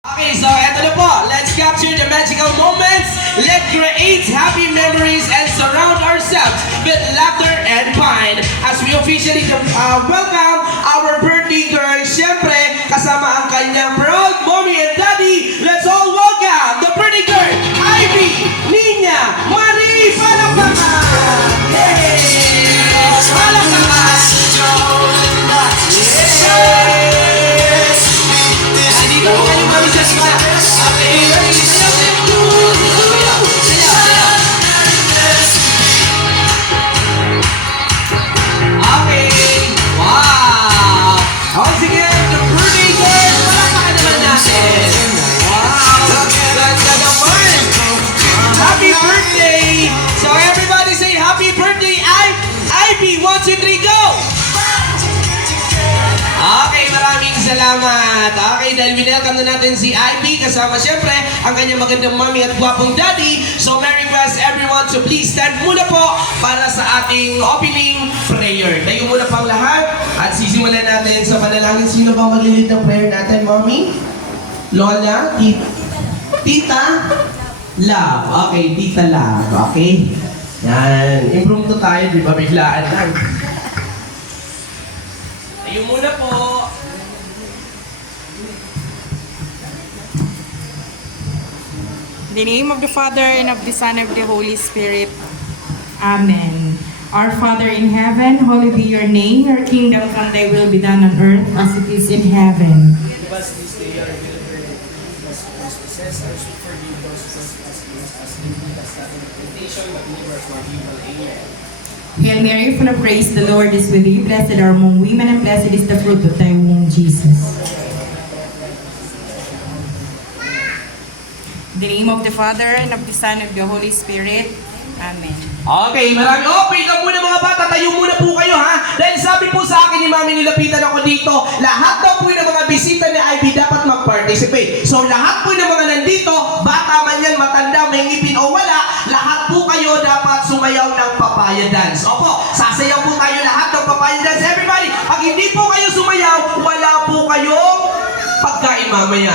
Okay, so eto na po. Let's capture the magical moments. Let's create happy memories and surround ourselves with laughter and fun as we officially welcome our birthday girl. Siyempre, kasama ang kanyang proud mommy and daddy. Let's all welcome the birthday girl, Ivy, Nina, Marie, palakpakan! Yay! Palakpakan! Yes! Nandito po kayo kami sa sila. Okay, ready? Okay, wow! Once again, the birthday girl, palakpakan naman natin. Wow, ganda naman. Happy birthday! So everybody say happy birthday, Ivy! 1, 2, 3, go! Okay, maraming salamat. Okay, dahil winelcome na natin si Ivy, kasama siyempre ang kanyang magandang mommy at gwapong daddy. So, may request everyone to please stand muna po para sa ating opening prayer. Tayo muna pang lahat at sisimulan natin sa panalangin. Sino bang maglilid ng prayer natin, mommy? Lola? Tita? Love. Okay, Tita Love. Okay? Yan. Improve to tayo, di ba? Biglaan lang. Tayo muna po. In the name of the Father, and of the Son, and of the Holy Spirit. Amen. Our Father in heaven, hallowed be your name. Your kingdom come, thy will be done on earth as it is in heaven. Give us this day our daily bread, and forgive us our trespasses, as we forgive those who trespass against us. And lead us not into temptation, but deliver us from evil. Amen. Hail Mary, full of grace, the Lord is with you. Blessed are among women, and blessed is the fruit of thy womb, Jesus. In the name of the Father, and of the Son, and of the Holy Spirit. Amen. Okay, marami. Oh, wait lang muna mga bata. Tayo muna po kayo, ha? Dahil sabi po sa akin ni Mami, nilapitan ako dito. Lahat daw po ng mga bisita ni Ivy dapat mag-participate. So, lahat po ng mga nandito, bata man yan, matanda, may ngipin o wala, lahat po kayo dapat sumayaw ng papaya dance. Opo, sasayaw po tayo lahat ng papaya dance. Everybody, pag hindi po kayo sumayaw, wala po kayong pagkain mamaya.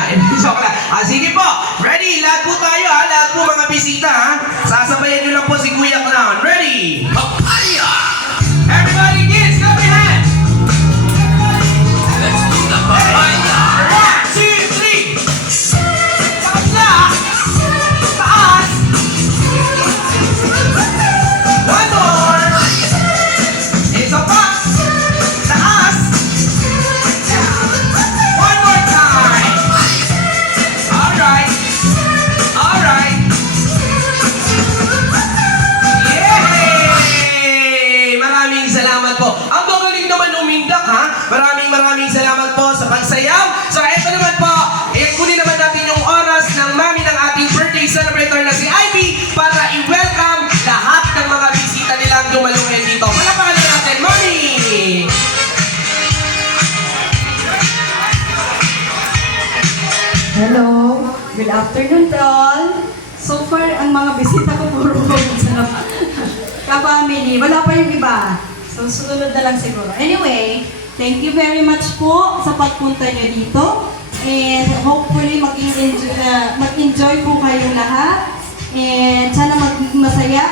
Sige po. Ready? Lahat po tayo, ha? Lahat po mga bisita, ha? Sasabayan nyo lang po si Kuya Clown. Ready? Papaya! Everybody, kids, clap your hands! Let's do the papaya! 1, 2, 3! Tatla! Taas! One more! Isa pa! Taas! One more time! Alright! Alright! Yay! Maraming salamat po. Ang gagaling naman umindak, ha? Maraming salamat po sa pagsayaw. So, eto naman po. Kunin naman natin yung oras ng mami ng ating birthday celebrator na si Ivy para i-welcome lahat ng mga bisita nilang dumalungin dito. Palapakan na natin, mami! Hello, good afternoon to all. So far, ang mga bisita ko puro sa ka-family. Wala pa yung iba. So, sunod na lang siguro. Anyway, thank you very much po sa pagpunta nyo dito. And hopefully, mag-enjoy po kayong lahat. And sana maging masaya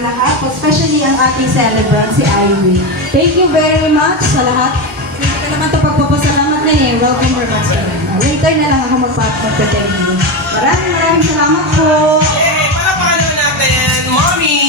lahat. Especially ang ating celebrant, si Ivy. Thank you very much sa lahat. Hindi ka naman ito pagpapasalamat na eh. Welcome very much. Later na lang ako magpapag-thank you. Maraming salamat po. Yay! Palapakan naman natin, Mommy!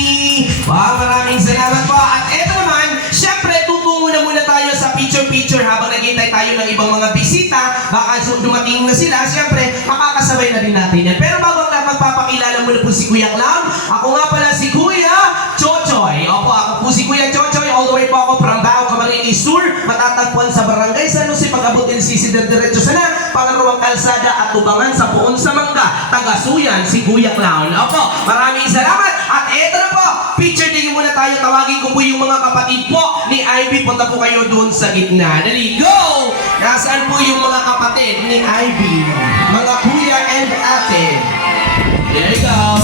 Wow, maraming salamat po. At eto naman, syempre, tutungo na muna tayo sa picture-picture habang naghihintay tayo ng ibang mga bisita. Baka dumating na sila, syempre, makakasabay na din natin yan. Pero bago ang lahat, magpapakilala muna po si Kuya Clown. Ako nga pala si Kuya Chochoy. Opo, ako po si Kuya Chochoy. All the way po ako from Bao, Camarines Sur. Matatagpuan sa Barangay San Jose, pag-abot NCC diretso sana, pangarawang kalsada at tubangan sa Puon sa Mangga. Tagasuyan, si Kuya Clown. Opo, maraming salamat. At eto na po, picture din muna tayo. Tawagin ko po yung mga kapatid po ni Ivy. Punta po kayo doon sa gitna. Dali, go! Nasaan po yung mga kapatid ni Ivy? Mga kuya and ate. There you go.